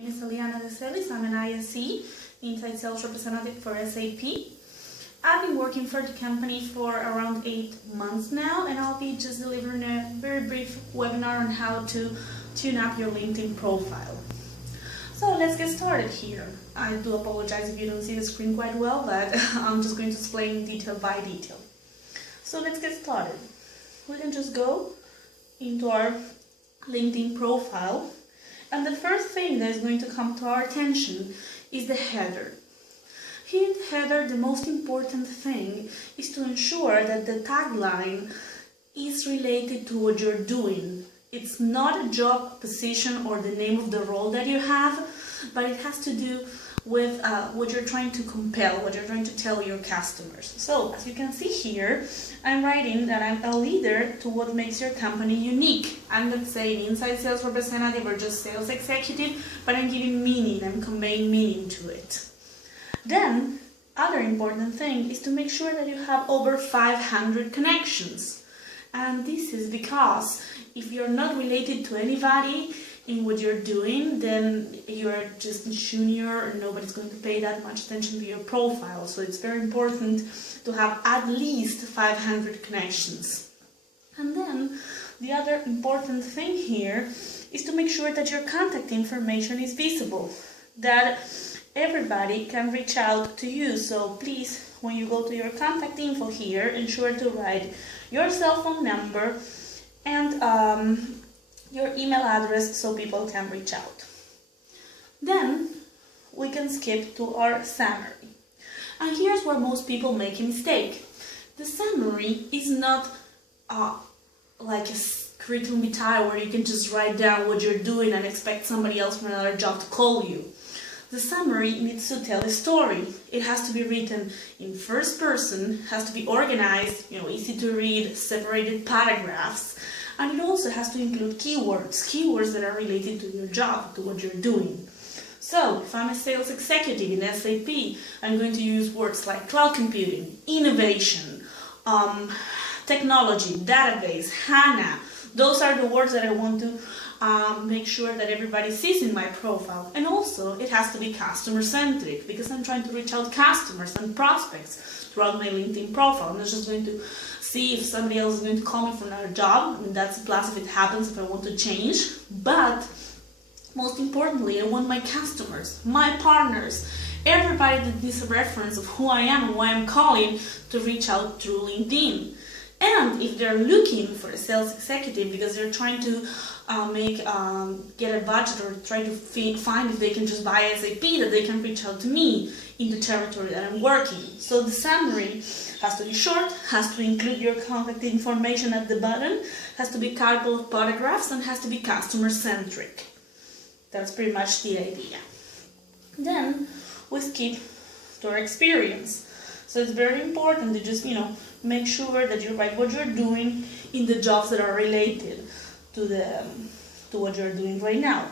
My name is Eliana De Celis. I'm an ISC, Inside Sales Representative for SAP. I've been working for the company for around 8 months now, and I'll be just delivering a very brief webinar on how to tune up your LinkedIn profile. So let's get started here. I do apologize if you don't see the screen quite well, but I'm just going to explain detail by detail. So let's get started. We can just go into our LinkedIn profile. And the first thing that is going to come to our attention is the header. Here in the header, the most important thing is to ensure that the tagline is related to what you're doing. It's not a job position or the name of the role that you have, but it has to do with what you're trying to compel, what you're trying to tell your customers. So, as you can see here, I'm writing that I'm a leader to what makes your company unique. I'm not saying inside sales representative or just sales executive, but I'm giving meaning, I'm conveying meaning to it. Then, other important thing is to make sure that you have over 500 connections. And this is because if you're not related to anybody in what you're doing, then you're just junior and nobody's going to pay that much attention to your profile. So it's very important to have at least 500 connections. And then the other important thing here is to make sure that your contact information is visible, that everybody can reach out to you. So please, when you go to your contact info here, ensure to write your cell phone number and your email address so people can reach out. Then we can skip to our summary. And here's where most people make a mistake. The summary is not like a curriculum vitae where you can just write down what you're doing and expect somebody else from another job to call you. The summary needs to tell a story. It has to be written in first person, has to be organized, easy to read, separated paragraphs. And it also has to include keywords that are related to your job, to what you're doing. So, if I'm a sales executive in SAP, I'm going to use words like cloud computing, innovation, technology, database, HANA. Those are the words that I want to make sure that everybody sees in my profile. And also, it has to be customer-centric, because I'm trying to reach out customers and prospects throughout my LinkedIn profile. I'm not just going to see if somebody else is going to call me for another job. I mean, that's a plus if it happens, if I want to change. But most importantly, I want my customers, my partners, everybody that needs a reference of who I am and why I'm calling to reach out through LinkedIn. And if they're looking for a sales executive because they're trying to get a budget or try to find if they can just buy SAP, that they can reach out to me in the territory that I'm working. So the summary has to be short, has to include your contact information at the bottom, has to be a couple of paragraphs, and has to be customer-centric. That's pretty much the idea. Then we skip to our experience. So it's very important to just, make sure that you write what you're doing in the jobs that are related to what you're doing right now.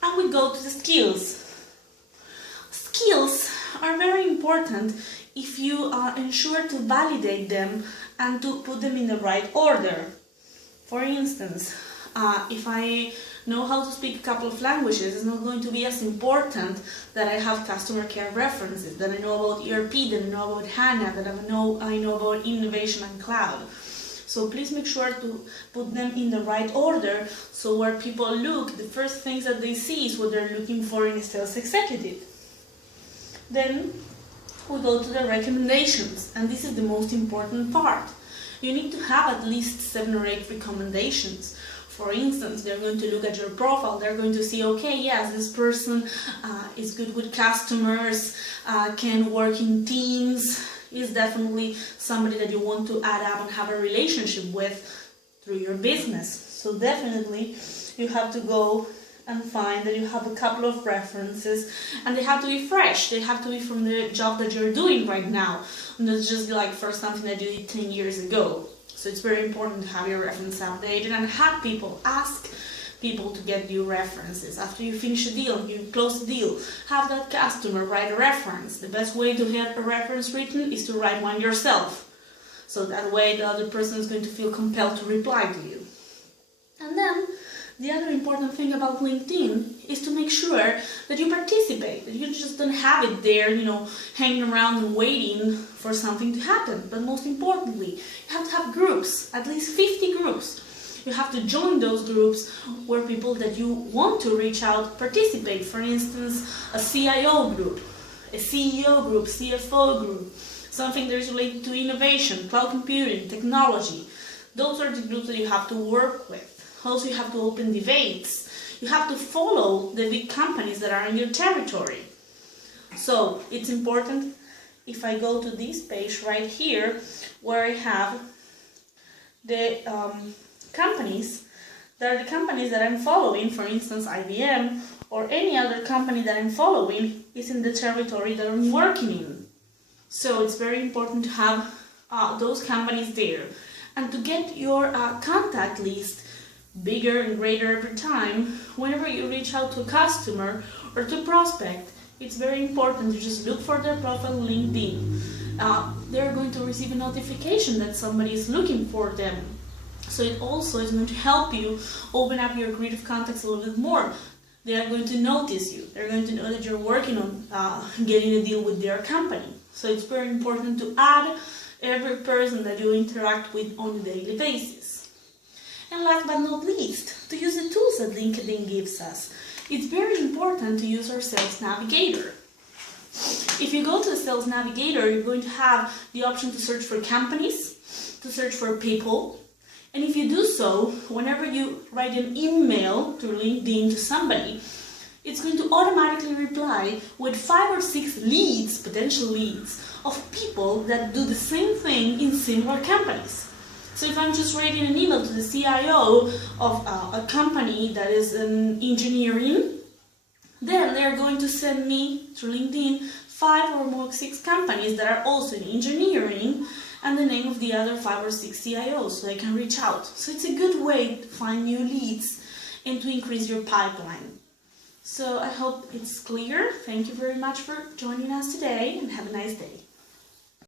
And we go to the skills. Skills are very important if you ensure to validate them and to put them in the right order. For instance, if I know how to speak a couple of languages, it's not going to be as important that I have customer care references, that I know about ERP, that I know about HANA, that I know about innovation and cloud. So please make sure to put them in the right order, so where people look, the first things that they see is what they're looking for in a sales executive. Then we go to the recommendations, and this is the most important part. You need to have at least 7 or 8 recommendations. For instance, they're going to look at your profile, they're going to see, okay, yes, this person is good with customers, can work in teams, is definitely somebody that you want to add up and have a relationship with through your business. So definitely you have to go and find that you have a couple of references, and they have to be fresh. They have to be from the job that you're doing right now, not just like for something that you did 10 years ago. So it's very important to have your reference updated and have people ask people to get you references. After you finish a deal, you close the deal, have that customer write a reference. The best way to get a reference written is to write one yourself. So that way the other person is going to feel compelled to reply to you. And then The other important thing about LinkedIn is to make sure that you participate, that you just don't have it there, hanging around and waiting for something to happen. But most importantly, you have to have groups, at least 50 groups. You have to join those groups where people that you want to reach out participate. For instance, a CIO group, a CEO group, CFO group, something that is related to innovation, cloud computing, technology. Those are the groups that you have to work with. Also, you have to open debates. You have to follow the big companies that are in your territory. So it's important, if I go to this page right here, where I have the companies, that are the companies that I'm following, for instance, IBM, or any other company that I'm following is in the territory that I'm working in. So it's very important to have those companies there. And to get your contact list bigger and greater every time, whenever you reach out to a customer or to a prospect, it's very important to just look for their profile on LinkedIn. They're going to receive a notification that somebody is looking for them. So it also is going to help you open up your grid of contacts a little bit more. They are going to notice you. They're going to know that you're working on getting a deal with their company. So it's very important to add every person that you interact with on a daily basis. And last but not least, to use the tools that LinkedIn gives us. It's very important to use our Sales Navigator. If you go to the Sales Navigator, you're going to have the option to search for companies, to search for people. And if you do so, whenever you write an email to LinkedIn to somebody, it's going to automatically reply with 5 or 6 leads, potential leads, of people that do the same thing in similar companies. So if I'm just writing an email to the CIO of a company that is in engineering, then they're going to send me through LinkedIn 5 or more 6 companies that are also in engineering and the name of the other 5 or 6 CIOs so I can reach out. So it's a good way to find new leads and to increase your pipeline. So I hope it's clear. Thank you very much for joining us today and have a nice day.